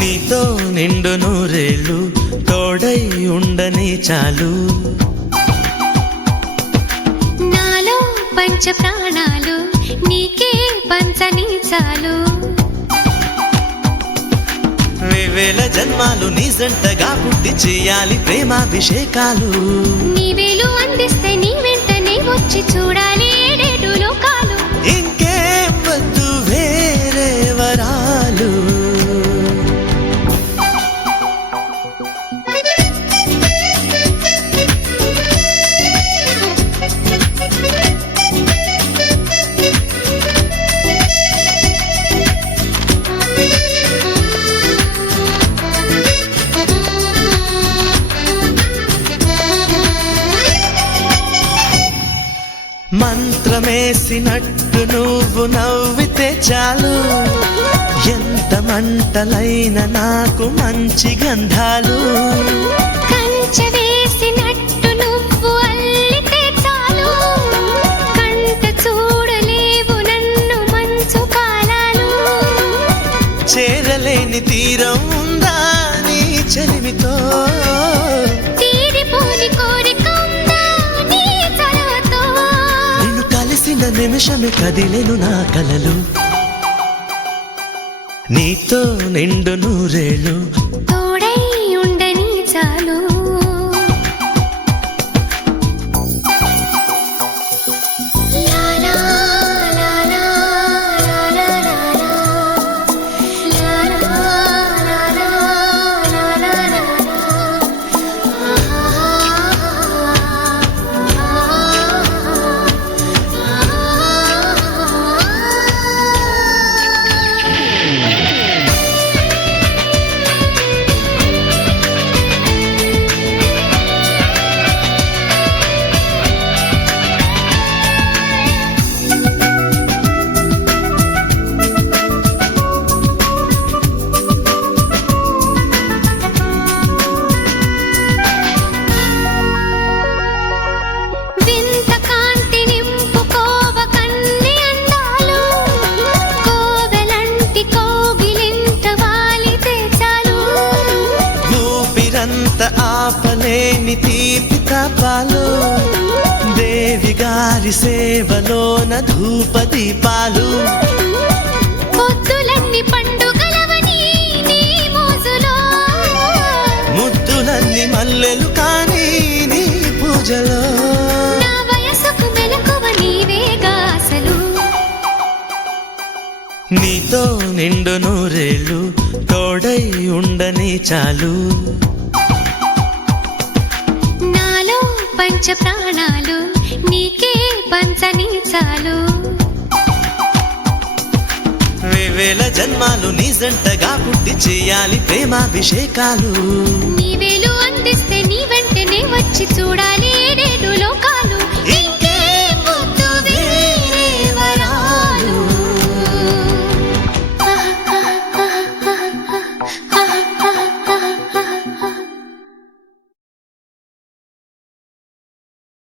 నీతో నిండు నూరేళ్ళు తోడై ఉండని చాలు. నాలో పంచ ప్రాణాలు నీకే పంచని చాలు. వేవేల జన్మాలు నీ జంటగా పుట్టి చేయాలి ప్రేమాభిషేకాలు. నీవేలు అందిస్తే నీ వెంటనే వచ్చి చూడాలి ఏడేడు లోకాలు. ఇంకేం వద్దు వేరే వరాలు. మంత్రమేసినట్టు నువ్వు నవ్వితే చాలు. ఎంత మంటలైన నాకు మంచి గంధాలు. కంచె వేసినట్టు నువ్వు అల్లితే చాలు. కంట చూడలేవు నన్ను మంచు కాలాలు. చేరలేని తీరం ఉందా నీ చెలిమితో. తీరిపోని కోరిక ఉందా నీ చలవతో. నిన్ను కలిసిన నిమిషమే కదిలెను నా కలలు. నీతో నిండు నూరేళ్ళు తోడై ఉండని చాలు. లాలా లాలా లాలా లాలా లాలా లాలా వింత కాంతి నింపుకోవ కన్ని అందాలు. కోవెలంటి కోగిలింట వాలితే చాలు. ఊపిరంత ఆపలేని తీపి తాపాలు. దేవి గారి సేవలోన ధూప దీపాలు. పొద్దులన్నీ పండుగలవని నీ మోజులో. ముద్దులన్నీ మల్లెలు కానీ నీ పూజలో. నా వయసుకు మెలకువ నీవేగా అసలు. నీతో నిండు నూరేళ్ళు తోడై ఉండని చాలు. నాలో పంచ ప్రాణాలు నీకే పంచని చాలు. వేవేల జన్మాలు నీ జంటగా పుట్టి చేయాలి ప్రేమాభిషేకాలు. నీవేలు అందిస్తే నీ వెంటనే వచ్చి చూడాలి ఏడేడు లోకాలు.